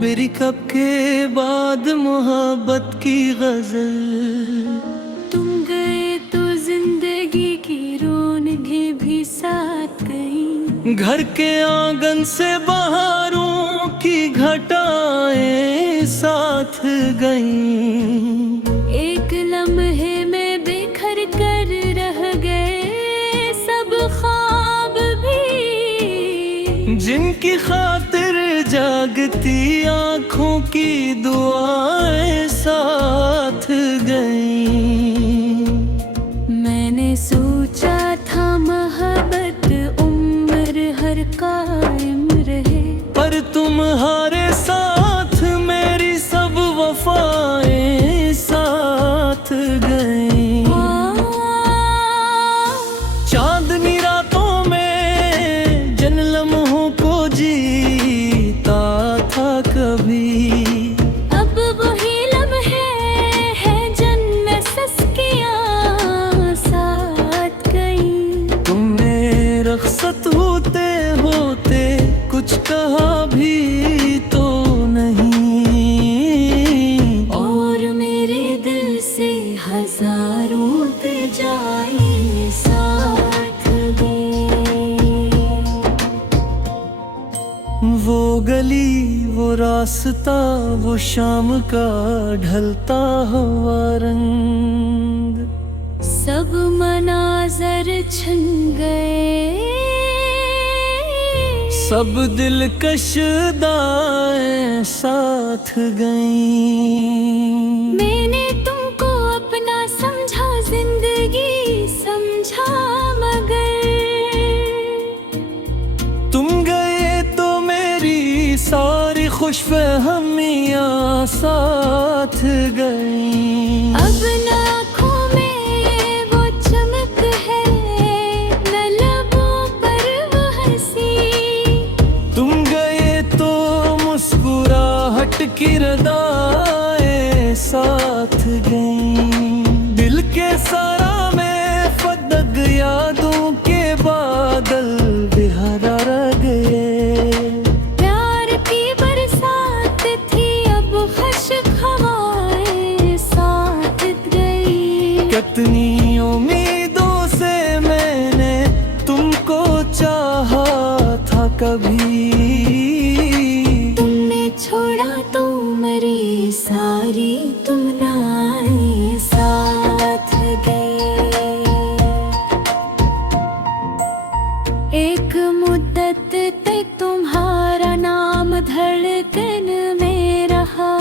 Breakup के बाद मोहब्बत की गजल। तुम गए तो जिंदगी की रौनकें भी साथ गई। घर के आंगन से बहारों की घटाएं साथ गईं। एक लम्हे में बिखर कर रह गए सब ख्वाब भी, जिनकी खातिर जागती आंखों की दुआएं साथ गईं। मैंने सोचा था मोहब्बत उम्र हर कायम रहे, पर तुम्हारे साथ मेरी सब वफाएं साथ गईं। चांदनी रातों में जिन लम्हों को जीता था कभी, अब वही लम्हे हैं जन्नत सस्कियां साथ गई। तुमने रखसत होते होते कुछ कहा भी तो नहीं, और मेरे दिल से हजारों जाए साथ गए। वो गली वो रास्ता वो शाम का ढलता हुआ रंग, सब मनाजर छन गए। सब दिलकश दाएं साथ गईं। मैंने तुमको अपना समझा, जिंदगी समझा, मगर तुम गए तो मेरी सारी खुशफहमियां साथ गईं। अब न आँखों में वो चमक है, न लबों पर वो हंसी। तुम गए तो मुस्कुराहट की रदाएं साथ गईं। दिल के सारा में फदक यादों के बादल बिहारा रह गए। प्यार की बरसात थी अब खुश्क हवाएं साथ गई। कितनी उम्मीदों से मैंने तुमको चाहा था कभी, तुमने छोड़ा तो मरी सारी, तुम ना आए साथ गए। एक मुद्दत तक तुम्हारा नाम धड़कन में रहा,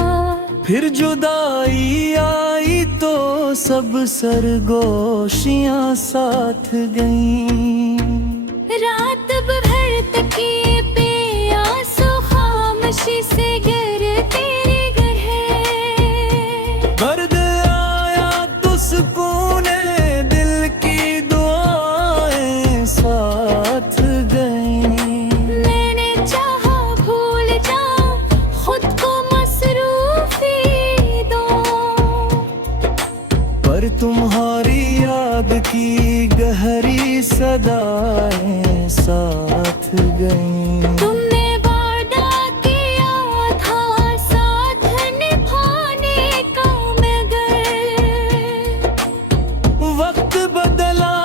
फिर जुदाई आई तो सब सरगोशियां साथ गईं। रात भर तकिए पे आंसू खामोशी से गिरते गए। दर्द आया तो सुकून दिल की दुआएं साथ गईं। मैंने चाहा भूल जाऊं खुद को मसरूफी दो, पर तुम्हारी याद की गहरी सदाएं साथ गईं। तुमने वादा किया था साथ निभाने का, मगर वक्त बदला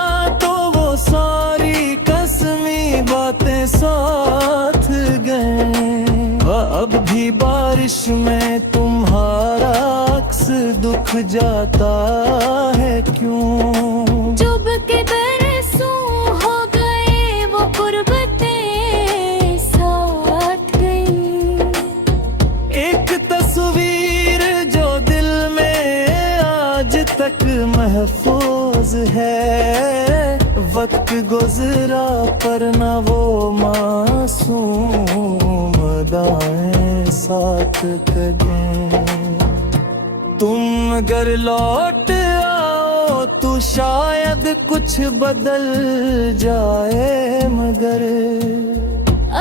तो वो सारी कसमी बातें साथ गए। अब भी बारिश में तुम्हारा अक्स दुख जाता है क्यों। चुभ के बरसों हो गए वो कुर्बतें साथ गई। एक तस्वीर जो दिल में आज तक महफूज है, वक्त गुजरा पर न वो मासूम दाएं साथ कदें। तुम अगर लौट आओ तो शायद कुछ बदल जाए, मगर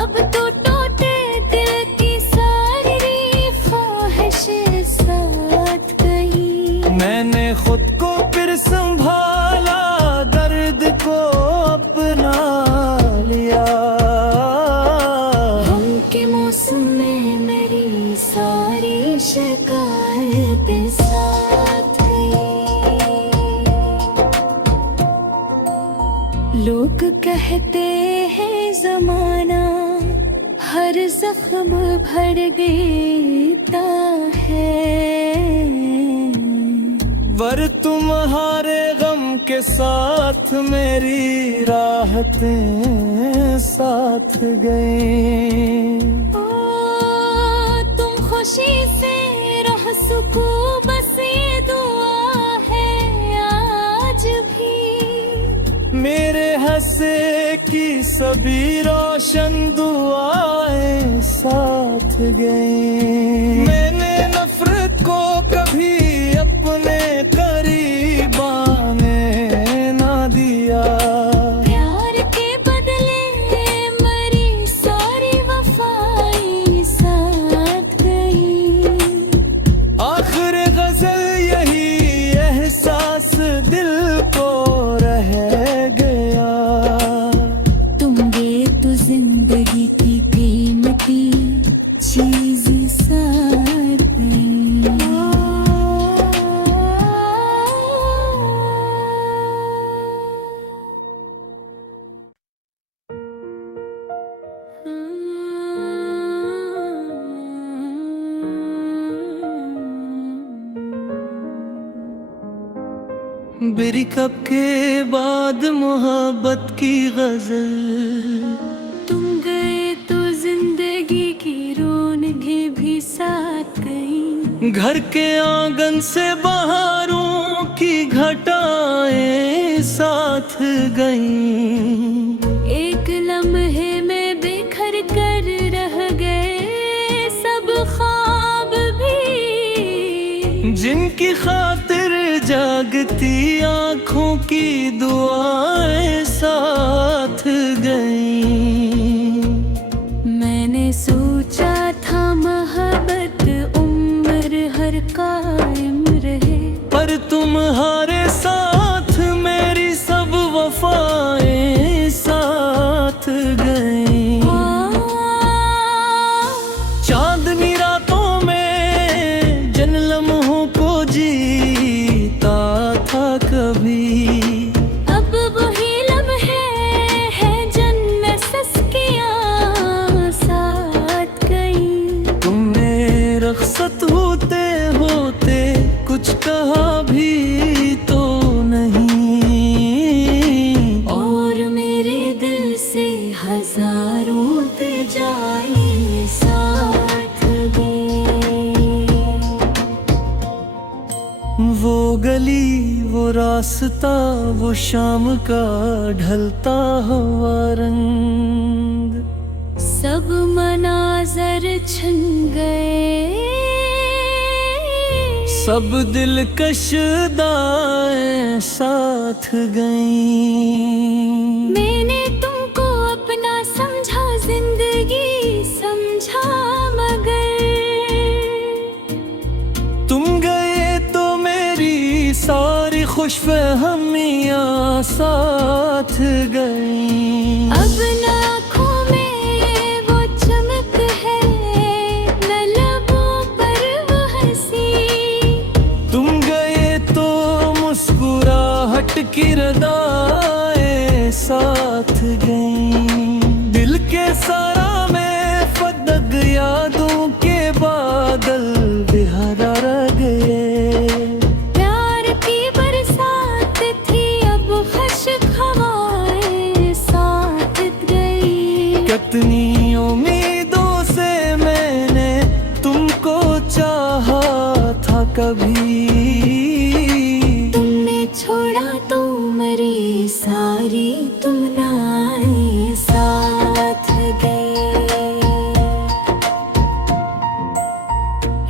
अब तो टूटे दिल की सारी ख्वाहिशें साथ गई। मैंने खुद को फिर संभाला, दर्द को अपना लिया। गम के मौसम में मेरी भर देता है। वर तुम्हारे गम के साथ मेरी राहतें साथ गई। ओ तुम खुशी से रह सको बस ये दुआ है आज भी। मेरे हंसे की सभी रोशन दुआएं साथ गई। मैंने नफरत को कभी अपने करीब आने ना दिया। प्यार के बदले मरी सारी वफाएं साथ गई। आखिर गजल यही एहसास दिल को रह गया। तुम गए तो जिंदगी की कीमती चीज साथ गई। बिरी कब के बाद मोहब्बत की गजल। तुम गए तो जिंदगी की रौनकें भी साथ गई। घर के आंगन से बहारों की घटाएं साथ गईं। एक लम्हे में बिखर कर रह गए सब ख्वाब भी। जिनकी खातिर जागती आंखों की दुआएं साथ गईं। मैंने सोचा था मोहब्बत उम्र हर कायम रहे। पर तुम्हारे साथ मेरी सब वफाएं साथ गईं। चांदनी रातों में जिन लम्हों को जीता था कभी। अब वही लम्हे हैं जन्नत सस्कियां साथ गई। तुमने रखसत होते होते कुछ कहा भी तो नहीं। और मेरे दिल से हजारों जाए साथ गए। वो गली वो रास्ता वो शाम का ढलता हुआ रंग। सब मनाजर छन गए। सब दिलकश दाएं साथ गईं। मैंने तुमको अपना समझा जिंदगी समझा मगर तुम गए तो मेरी सारी खुशफहमियां साथ गईं। अब न आँखों में वो चमक है न लबों पर वो हंसी। तुम गए तो मुस्कुराहट की रदाएं साथ गईं। दिल के सारा में फदक यादों के बादल बिहरा रह गए। प्यार की बरसात थी अब खुश हवाएं साथ गई। कितनी उम्मीदों से मैंने तुमको चाहा था कभी। तुमने छोड़ा तो मरी सारी तुम ना आए साथ गए।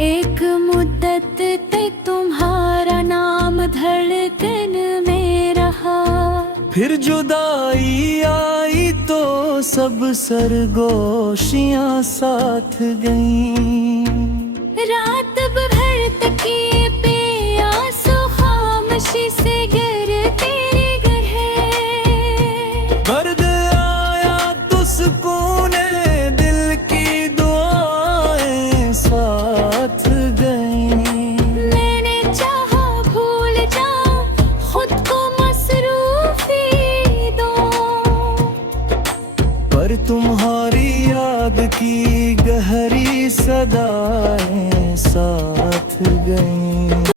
एक मुद्दत तक तुम्हारा नाम धड़कन में रहा। फिर जुदाई आई तो सब सरगोशियां साथ गईं। रात भर तकिए पे आंसू खामोशी से गिरते रहे। दर्द आया तो सुकून दिल की दुआएं साथ गईं। मैंने चाहा भूल जाऊं खुद को मसरूफी दो। पर तुम्हारी याद की गहरी सदाएं साथ गईं।